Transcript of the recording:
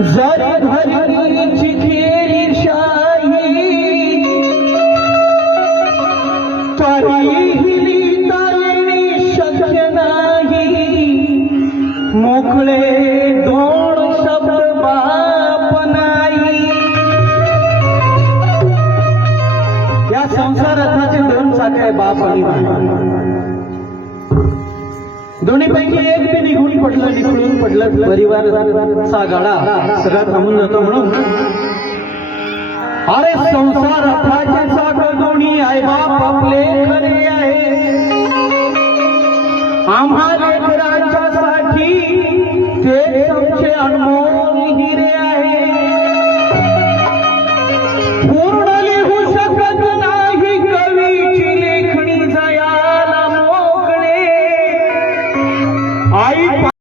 जरी धरणीची खेळी शाही तरीही तारणी शक्य नाही मोकळे दोन शब्द बाप नाही या संसाराचे दोन साखळे बाप आणि माय दोन्हीपैकी एक बी निघून पडलं निघून पडलं परिवाराचा गाडा सगळा थांबून जातो म्हणून अरे संसार अर्थाचे साखर दोन्ही आई बाप आपले खरे आहे आम्हा लेकरांच्यासाठी ते आमचे अनमोल